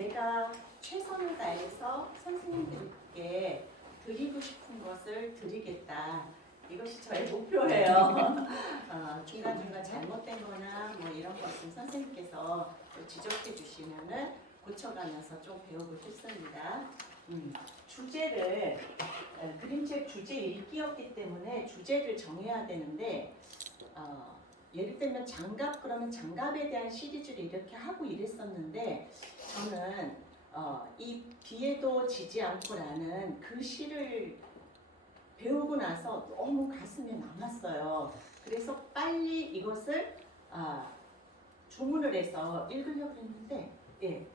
내가 최선을 다해서 선생님들께 드리고 싶은 것을 드리겠다. 이것이 저의 목표예요. 중간중간 잘못된 거나 뭐 이런 것은 선생님께서 또 지적해 주시면은 고쳐가면서 좀 배우고 싶습니다. 주제를 그림책 주제 읽기였기 때문에 주제를 정해야 되는데 예를 들면 장갑 그러면 장갑에 대한 시리즈를 이렇게 하고 이랬었는데 저는 이 비에도 지지 않고라는 그 시를 배우고 나서 너무 가슴에 남았어요. 그래서 빨리 이것을 주문을 해서 읽으려고 했는데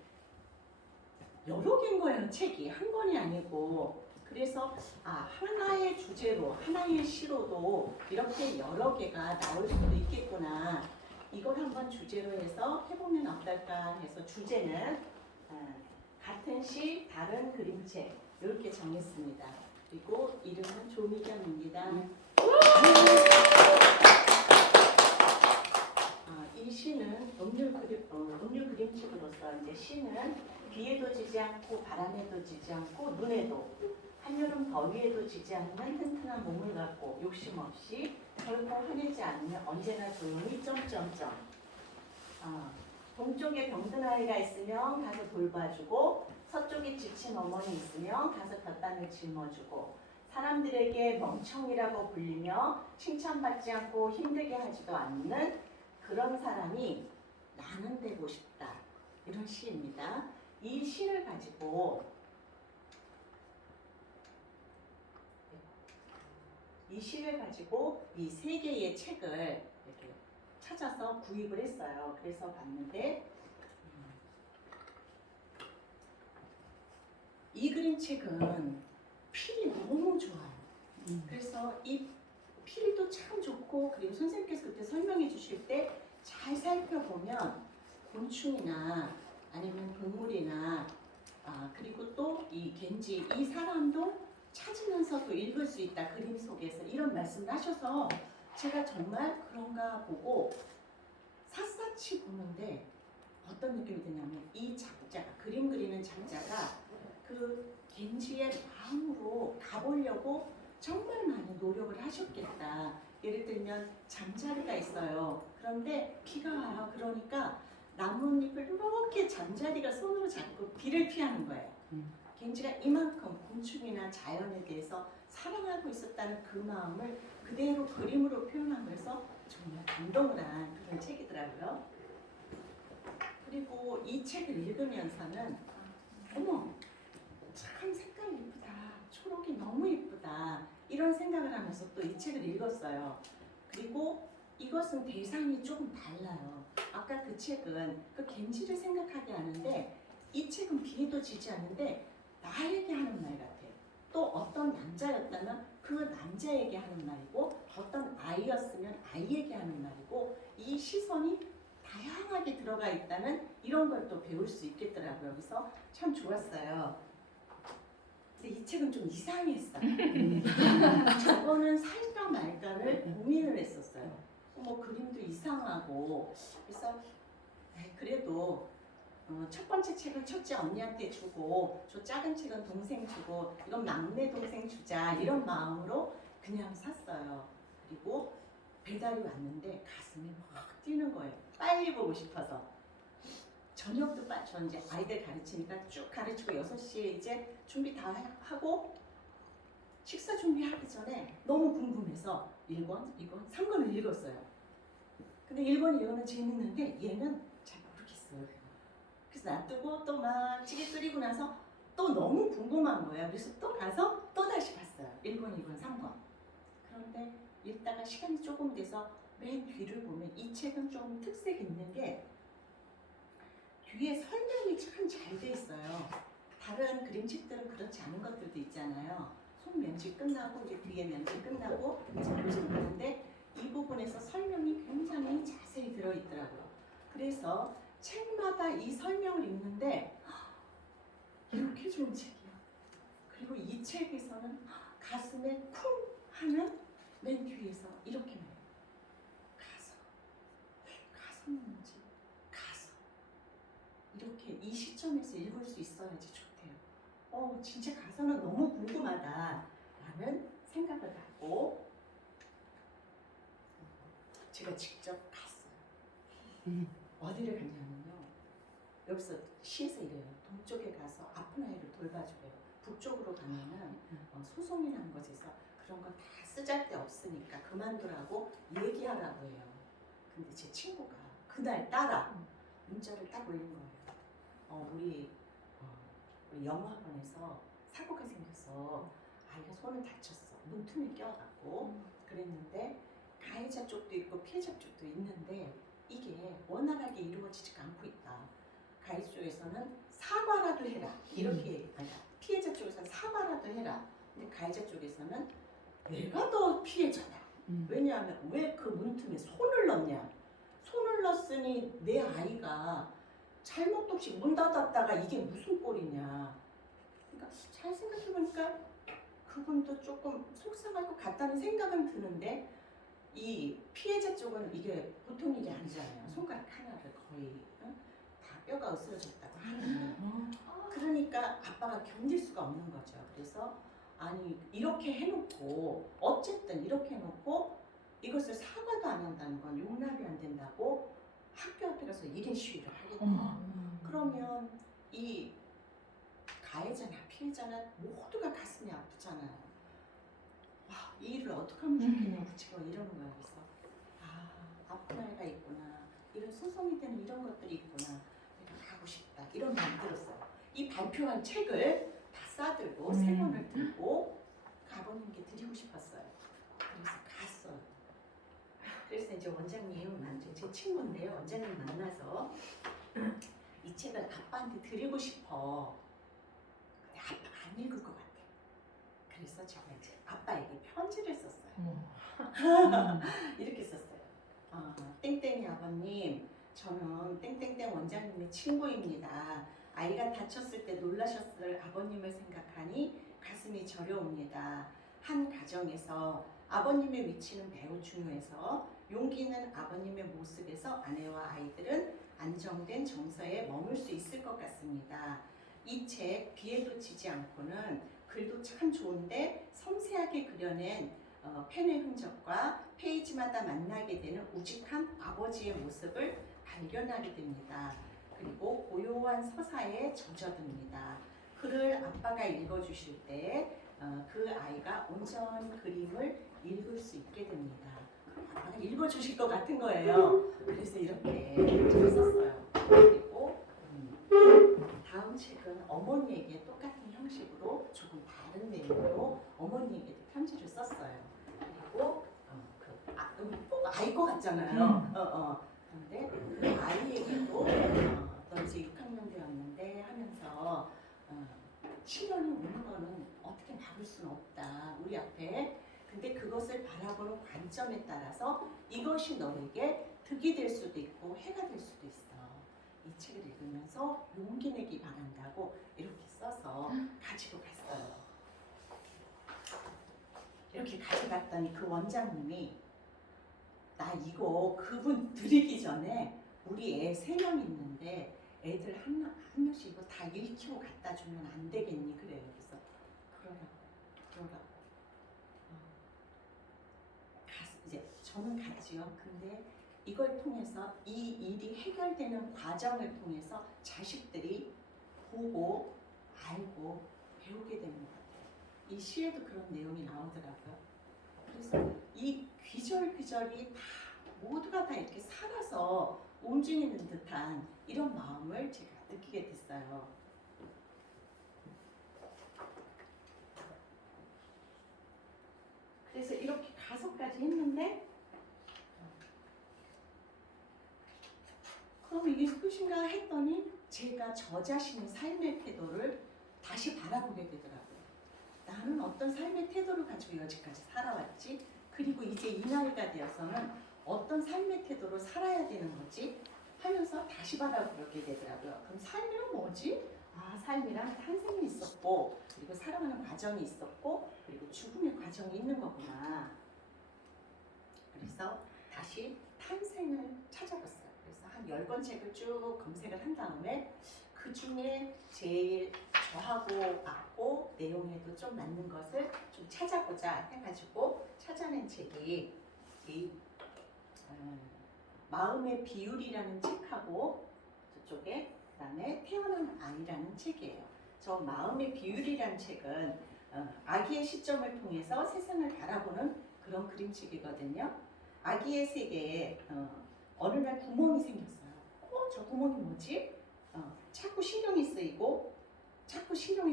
여러 개인 거예요. 책이 한 권이 아니고. 그래서 하나의 주제로 하나의 시로도 이렇게 여러 개가 나올 수도 있겠구나. 이걸 한번 주제로 해서 해보면 어떨까 해서 주제는 같은 시 다른 그림책 이렇게 정했습니다. 그리고 이름은 조미경입니다. 이 시는 음률 그림책으로서 이제 시는 비에도 지지 않고 바람에도 지지 않고 눈에도 한여름 더위에도 지지 않는 튼튼한 몸을 갖고 욕심 없이 결코 화내지 않으며 언제나 조용히 점점점. 동쪽에 병든 아이가 있으면 가서 돌봐주고 서쪽에 지친 어머니 있으면 가서 곁단을 짊어주고 사람들에게 멍청이라고 불리며 칭찬받지 않고 힘들게 하지도 않는 그런 사람이 나는 되고 싶다. 이런 시입니다. 이 시를 가지고 이 세 개의 책을 이렇게 찾아서 구입을 했어요. 그래서 봤는데 이 그림책은 필이 너무 좋아요. 그래서 이 필도 참 좋고 그리고 선생님께서 그때 설명해 주실 때 잘 살펴보면 곤충이나 아니면 동물이나 그리고 또 이 겐지 이 사람도 찾으면서도 읽을 수 있다. 그림 속에서 이런 말씀을 하셔서 제가 정말 그런가 보고 샅샅이 보는데 어떤 느낌이 드냐면 이 작자가 그림 그리는 작자가 그 겐지의 마음으로 가보려고 정말 많이 노력을 하셨겠다. 예를 들면 잠자리가 있어요. 그런데 비가 와요. 그러니까 나뭇잎을 이렇게 잠자리가 손으로 잡고 비를 피하는 거예요. 겐지가 이만큼 곤충이나 자연에 대해서 사랑하고 있었다는 그 마음을 그대로 그림으로 표현한 거에서 정말 감동을 한 그런 책이더라고요. 그리고 이 책을 읽으면서는 어머 참 색깔 예쁘다. 초록이 너무 예쁘다. 이런 생각을 하면서 또 이 책을 읽었어요. 그리고 이것은 대상이 조금 달라요. 아까 그 책은 그 겐지를 생각하게 하는데 이 책은 비에도 지지 않는데 나에게 하는 말 같아요. 또 어떤 남자였다면 그 남자에게 하는 말이고 어떤 아이였으면 아이에게 하는 말이고 이 시선이 다양하게 들어가 있다는 이런 걸 또 배울 수 있겠더라고요. 그래서 참 좋았어요. 근데 이 책은 좀 이상했어요. 저거는 살까 말까를 고민을 했었어요. 뭐 그림도 이상하고 그래서 그래도 첫 번째 책은 첫째 언니한테 주고 저 작은 책은 동생 주고 이건 막내 동생 주자 이런 마음으로 그냥 샀어요. 그리고 배달이 왔는데 가슴이 확 뛰는 거예요. 빨리 보고 싶어서. 저녁도 저 이제 아이들 가르치니까 쭉 가르치고 6시에 이제 준비 다 하고 식사 준비하기 전에 너무 궁금해서 1권, 2권, 3권을 읽었어요. 근데 1권, 2권은 재밌는데 얘는 잘 모르겠어요. 그래서 놔두고 또 막 찌개 끓이고 나서 또 너무 궁금한 거예요. 그래서 또 가서 또 다시 봤어요. 1권, 2권, 3권. 그런데 읽다가 시간이 조금 돼서 맨 뒤를 보면 이 책은 좀 특색 있는 게 뒤에 설명이 참 잘 돼 있어요. 다른 그림책들은 그렇지 않은 것들도 있잖아요. 손 면지 끝나고 이제 뒤에 면지 끝나고 점점 가는데 이 부분에서 설명이 굉장히 자세히 들어있더라고요. 그래서 책마다 이 설명을 읽는데 이렇게 좋은 책이야. 그리고 이 책에서는 가슴에 쿵 하는 맨 뒤에서 이렇게 말해요. 가서 뭐지? 가서 이렇게 이 시점 시점에서 읽을 수 있어야지 좋대요. 진짜 가서는 너무 궁금하다라는 생각을 갖고 제가 직접 갔어요. 어디를 갔냐면요. 여기서 시에서 이래요. 동쪽에 가서 아픈 아이를 돌봐주래요. 북쪽으로 가면은 소송이라는 곳에서 그런 건 다 쓰잘데없으니까 그만두라고 얘기하라고 해요. 근데 제 친구가 그날 따라 문자를 딱 올린 거예요. 우리 영어학원에서 사고가 생겨서 아이가 손을 다쳤어. 문틈에 껴갖고 그랬는데 가해자 쪽도 있고 피해자 쪽도 있는데 이게 원활하게 이루어지지가 않고 있다. 가해자 쪽에서는 사과라도 해라. 이렇게 그러니까 피해자 쪽에서는 사과라도 해라. 근데 가해자 쪽에서는 내가 더 피해자다. 왜냐하면 왜 그 문틈에 손을 넣냐. 손을 넣었으니 내 아이가 잘못도 없이 문 닫았다가 이게 무슨 꼴이냐. 그러니까 잘 생각해보니까 그분도 조금 속상할 것 같다는 생각은 드는데 이 피해자 쪽은 이게 보통 일이 아니잖아요. 손가락 하나를 거의 다 뼈가 으스러졌다고 하는데 그러니까 아빠가 견딜 수가 없는 거죠. 그래서 아니 이렇게 해놓고 어쨌든 이렇게 해놓고 이것을 사과도 안 한다는 건 용납이 안 된다고 학교 앞에 가서 1인 시위를 하겠다. 그러면 이 가해자나 피해자나 모두가 가슴이 아프잖아요. 와, 이 일을 어떻게 하면 좋겠냐고 지금 이러는 거예요. 그래서 아픈 아이가 있구나. 이런 소송이 되는 이런 것들이 있구나. 내가 가고 싶다. 이런 마음 들었어요. 이 발표한 책을 다 싸들고 세 권을 들고 아버님께 드리고 싶었어요. 그래서 갔어요. 그래서 이제 원장님, 제 친구인데요. 원장님 만나서 이 책을 아빠한테 드리고 싶어. 근데 아빠가 안 읽을 것 같아. 그래서 제가 이제 아빠에게 편지를 썼어요. 이렇게 썼어요. 땡땡이 아버님, 저는 땡땡땡 원장님의 친구입니다. 아이가 다쳤을 때 놀라셨을 아버님을 생각하니 가슴이 저려옵니다. 한 가정에서 아버님의 위치는 매우 중요해서 용기 있는 아버님의 모습에서 아내와 아이들은 안정된 정서에 머물 수 있을 것 같습니다. 이 책 비에도 지지 않고는 글도 참 좋은데 섬세하게 그려낸 펜의 흔적과 페이지마다 만나게 되는 우직한 아버지의 모습을 발견하게 됩니다. 그리고 고요한 서사에 젖어듭니다. 글을 아빠가 읽어주실 때 그 아이가 온전히 그림을 읽을 수 있게 됩니다. 아빠가 읽어주실 것 같은 거예요. 그래서 이렇게 잘 썼어요. 그리고 다음 책은 어머니에게 똑같은 형식으로 조금 다른 내용으로 어머니에게도 편지를 썼어요. 그리고 꼭 아이 것 같잖아요. 근데 그 아이에게도 너 이제 6학년 되었는데 하면서 시련이 오는 거는 어떻게 막을 수는 없다. 우리 앞에. 근데 그것을 바라보는 관점에 따라서 이것이 너에게 득이 될 수도 있고 해가 될 수도 있어. 이 책을 읽으면서 용기 내기 바란다고 이렇게 써서 가지고 갔어요. 이렇게 가져갔더니 그 원장님이 나 이거 그분 드리기 전에 우리 애 3명 있는데 애들 한 명씩 이거 다 읽히고 갖다 주면 안 되겠니? 그래요. 그래서 그러라고. 이제 저는 갔지요. 근데 이걸 통해서 이 일이 해결되는 과정을 통해서 자식들이 보고 알고 배우게 되는 것 같아요. 이 시에도 그런 내용이 나오더라고요. 그래서 이 귀절귀절이 다 모두가 다 이렇게 살아서 움직이는 듯한 이런 마음을 제가 느끼게 됐어요. 그래서 이렇게 5가지 했는데 그럼 이게 끝인가 했더니 제가 저 자신의 삶의 태도를 다시 바라보게 되더라고요. 나는 어떤 삶의 태도를 가지고 여지까지 살아왔지? 그리고 이제 이 나이가 되어서는 어떤 삶의 태도로 살아야 되는 거지? 하면서 다시 바라보게 되더라고요. 그럼 삶이란 뭐지? 삶이란 탄생이 있었고 그리고 살아가는 과정이 있었고 그리고 죽음의 과정이 있는 거구나. 그래서 다시 탄생을 찾아봤어요. 그래서 한 10권 책을 쭉 검색을 한 다음에 그 그 중에 제일 저하고 맞고 내용에도 좀 맞는 것을 좀 찾아보자 해가지고 찾아낸 책이 이 마음의 비율이라는 책하고 저쪽에 그다음에 태어난 아이라는 책이에요. 저 마음의 비율이라는 책은 아기의 시점을 통해서 세상을 바라보는 그런 그림책이거든요. 아기의 세계에 어느 날 구멍이 생겼어요. 저 구멍이 뭐지? 자꾸 신경이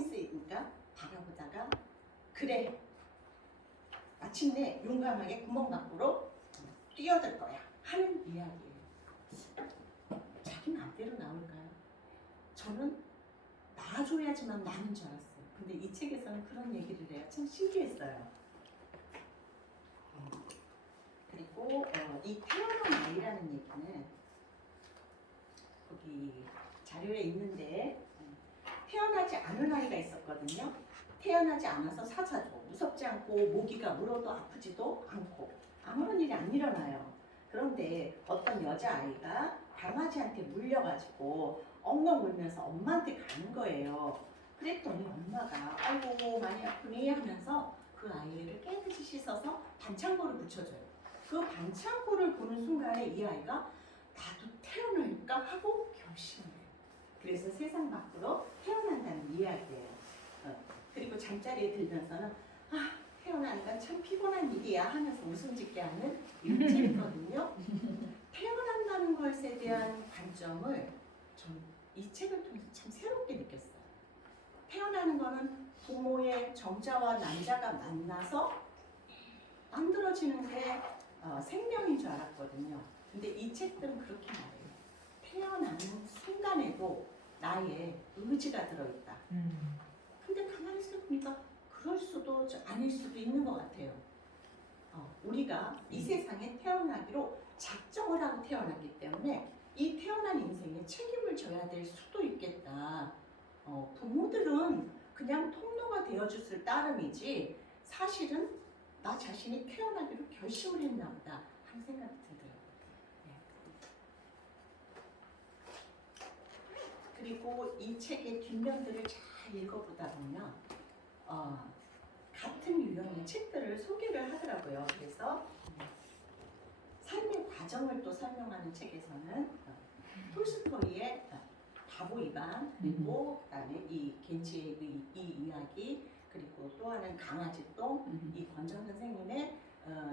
쓰이니까 바라보다가 그래 마침내 용감하게 구멍 밖으로 뛰어들 거야 하는 이야기예요. 자기 마음대로 나올까요? 저는 놔줘야지만 나는 줄 알았어요. 근데 이 책에서는 그런 얘기를 해요. 참 신기했어요. 그리고 이 태어난 아이라는 얘기는 거기 자료에 있는데 태어나지 않은 아이가 있었거든요. 태어나지 않아서 사자죠. 무섭지 않고 모기가 물어도 아프지도 않고 아무런 일이 안 일어나요. 그런데 어떤 여자아이가 강아지한테 물려가지고 엉엉 울면서 엄마한테 가는 거예요. 그랬더니 엄마가 아이고 많이 아프니 하면서 그 아이를 깨끗이 씻어서 반창고를 붙여줘요. 그 반창고를 보는 순간에 이 아이가 나도 태어날까 하고 결심을 해요. 그래서 세상 밖으로 태어난다는 이야기예요. 그리고 잠자리에 들면서는 태어나는 건 참 피곤한 일이야 하면서 웃음 짓게 하는 이런 책이거든요. 태어난다는 것에 대한 관점을 전 이 책을 통해서 참 새롭게 느꼈어요. 태어나는 거는 부모의 정자와 난자가 만나서 만들어지는 게 생명인 줄 알았거든요. 근데 이 책들은 그렇게 말해요. 태어나는 순간에도 나의 의지가 들어있다. 근데 가만히 생각해보니까 그럴 수도 아닐 수도 있는 것 같아요. 우리가 이 세상에 태어나기로 작정을 하고 태어났기 때문에 이 태어난 인생에 책임을 져야 될 수도 있겠다. 부모들은 그냥 통로가 되어줬을 따름이지 사실은 나 자신이 태어나기로 결심을 했나 보다 하는 생각이 들어요. 그리고 이 책의 뒷면들을 잘 읽어보다 보면 같은 유형의 책들을 소개를 하더라고요. 그래서 삶의 과정을 또 설명하는 책에서는 톨스토이의 바보 이반, 그리고 그다음에 이 겐치의 이 이야기, 그리고 또 하나는 강아지똥, 이 권정 선생님의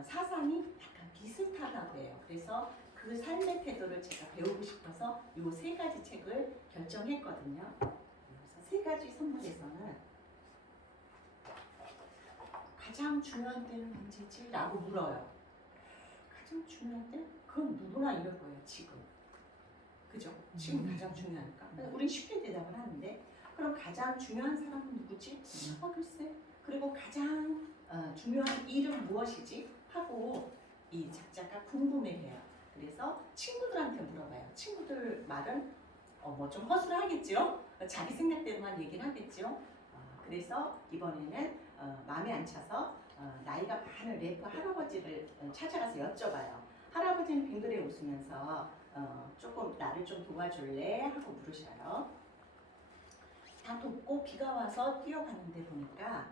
사상이 약간 비슷하다고 해요. 그래서 그 삶의 태도를 제가 배우고 싶어서 이 세 가지 책을 결정했거든요. 그래서 세 가지 선물에서는 가장 중요한 때는 언제지? 라고 물어요. 가장 중요한 때? 그건 누구나 이럴 거예요, 지금. 그죠? 지금 가장 중요하니까. 우린 쉽게 대답을 하는데, 그럼 가장 중요한 사람은 누구지? 글쎄. 그리고 가장 중요한 일은 무엇이지? 하고 이 작자가 궁금해해요. 그래서 친구들한테 물어봐요. 친구들 말은 뭐 좀 허술하겠죠? 자기 생각대로만 얘기를 하겠죠? 그래서 이번에는 마음에 안 차서 나이가 많은 래퍼 할아버지를 찾아가서 여쭤봐요. 할아버지는 빙그레 웃으면서 조금 나를 좀 도와줄래? 하고 물으셔요. 다 돕고 비가 와서 뛰어가는데 보니까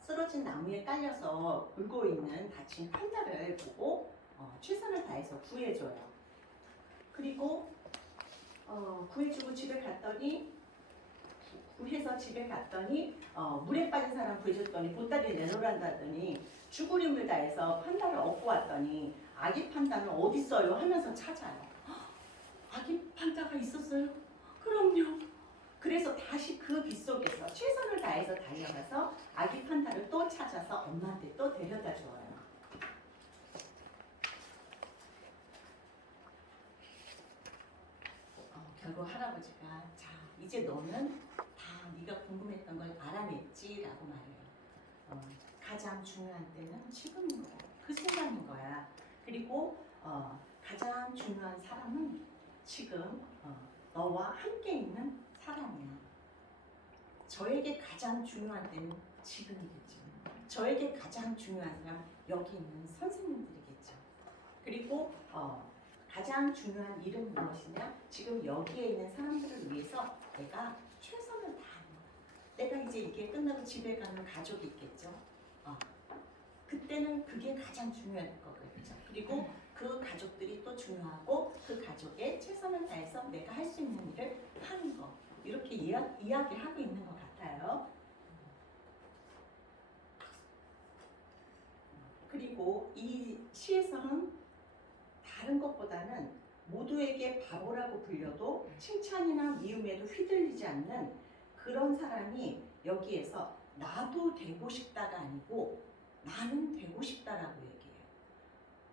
쓰러진 나무에 깔려서 울고 있는 다친 판다를 보고 최선을 다해서 구해줘요. 그리고 구해주고 집에 갔더니 구해서 집에 갔더니 물에 빠진 사람 구해줬더니 보따리 내놓으란다더니 죽으림을 다해서 판다를 얻고 왔더니 아기 판다는 어디 있어요? 하면서 찾아요. 아기 판다가 있었어요? 그럼요. 그래서 다시 그 빗속에서 최선을 다해서 달려가서 아기 판다를 또 찾아서 엄마한테 또 데려다 줘요. 결국 할아버지가 자 이제 너는 다 네가 궁금했던 걸 알아냈지라고 말해요. 가장 중요한 때는 지금인 거야. 그 순간인 거야. 그리고 가장 중요한 사람은 지금 너와 함께 있는 사람이야. 저에게 가장 중요한 때는 지금이겠죠. 저에게 가장 중요한 사람 여기 있는 선생님들이겠죠. 그리고 가장 중요한 일은 무엇이냐? 지금 여기에 있는 사람들을 위해서 내가 최선을 다하는 거야. 내가 이제 이게 끝나고 집에 가면 가족이 있겠죠. 그때는 그게 가장 중요할 거겠죠. 그리고 그 가족들이 또 중요하고 그 가족에 최선을 다해서 내가 할 수 있는 일을 하는 거. 이렇게 이야기하고 있는 것 같아요. 그리고 이 시에서는 다른 것보다는 모두에게 바보라고 불려도 칭찬이나 미움에도 휘둘리지 않는 그런 사람이 여기에서 나도 되고 싶다가 아니고 나는 되고 싶다라고 얘기해요.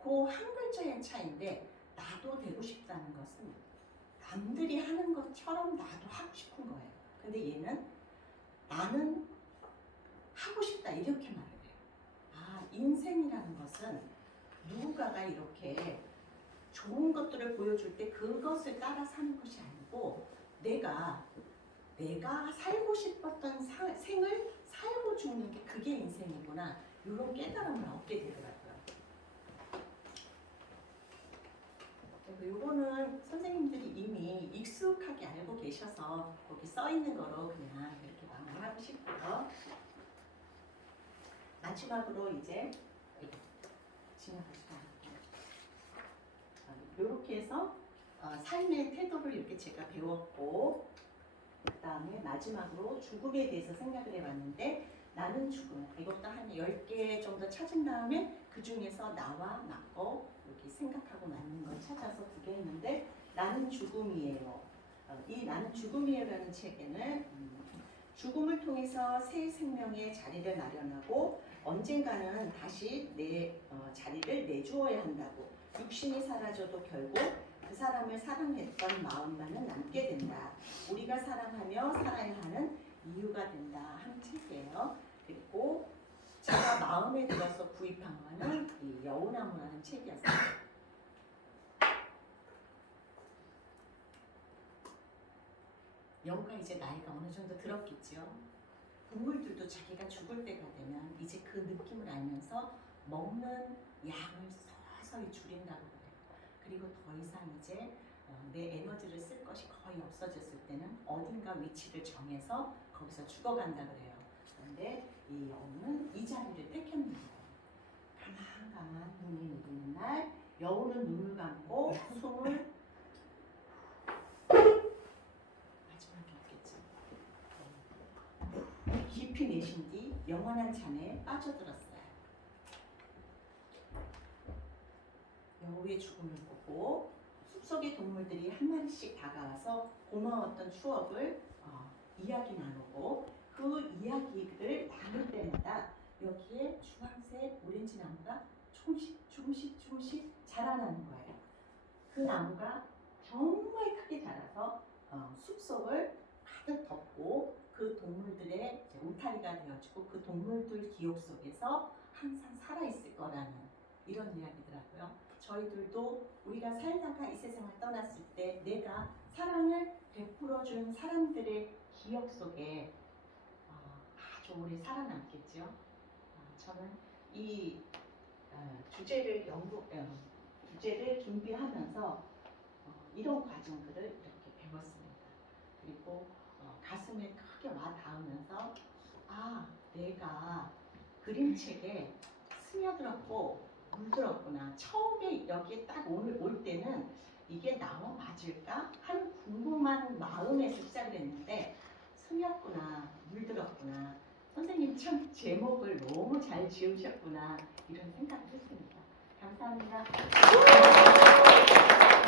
그 한 글자의 차이인데 나도 되고 싶다는 것은 남들이 하는 것처럼 나도 하고 싶은 거예요. 근데 얘는 나는 하고 싶다 이렇게 말을 해요. 인생이라는 것은 누군가가 이렇게 좋은 것들을 보여줄 때 그것을 따라 사는 것이 아니고 내가 살고 싶었던 생을 살고 죽는 게 그게 인생이구나. 이런 깨달음을 얻게 되더라고요. 이거는 선생님들이 이미 익숙하게 알고 계셔서 거기 써 있는 거로 그냥 이렇게 마무리하고 싶고요. 마지막으로 이제 지나가시면 이렇게 해서 삶의 태도를 이렇게 제가 배웠고 그 다음에 마지막으로 죽음에 대해서 생각을 해봤는데 나는 죽음 이것도 한 10개 정도 찾은 다음에 그 중에서 나와 맞고 이렇게 생각하고 맞는 걸 찾아서 2개 했는데 나는 죽음이에요. 이 나는 죽음이에요라는 책에는 죽음을 통해서 새 생명의 자리를 마련하고 언젠가는 다시 내 자리를 내주어야 한다고 육신이 사라져도 결국 그 사람을 사랑했던 마음만은 남게 된다. 우리가 사랑하며 살아야 하는 이유가 된다. 한 책이에요. 그리고 제가 마음에 들어서 구입한 거는 이 여우나무라는 책이었어요. 여우가 이제 나이가 어느 정도 들었겠죠. 동물들도 자기가 죽을 때가 되면 이제 그 느낌을 알면서 먹는 양을 서서히 줄인다고 그래요. 그리고 더 이상 이제 내 에너지를 쓸 것이 거의 없어졌을 때는 어딘가 위치를 정해서 거기서 죽어간다 그래요. 그런데 이 여우는 이 자리를 뺏겼는 거예요. 가만가만 눈이 내리는 날 여우는 눈을 감고 숨을 마지막에 없겠죠. 깊이 내쉰 뒤 영원한 잠에 빠져들었어요. 여우의 죽음을 보고 숲속의 동물들이 한 마리씩 다가와서 고마웠던 추억을 이야기 나누고 그 이야기를 나눌 때마다 여기에 주황색 오렌지 나무가 조금씩 자라나는 거예요. 그 나무가 정말 크게 자라서 숲속을 가득 덮고 그 동물들의 울타리가 되어지고 그 동물들 기억 속에서 항상 살아있을 거라는 이런 이야기더라고요. 저희들도 우리가 살다가 이 세상을 떠났을 때 내가 사랑을 베풀어준 사람들의 기억 속에 아주 오래 살아남겠죠. 저는 이 주제를 준비하면서 이런 과정들을 이렇게 배웠습니다. 그리고 가슴에 크게 와 닿으면서 내가 그림책에 스며들었고 물들었구나. 처음에 여기에 딱 올 때는 이게 나와 맞을까 하는 궁금한 마음에서 시작을 했는데 스며구나, 물들었구나. 선생님 참 제목을 너무 잘 지으셨구나 이런 생각을 했습니다. 감사합니다.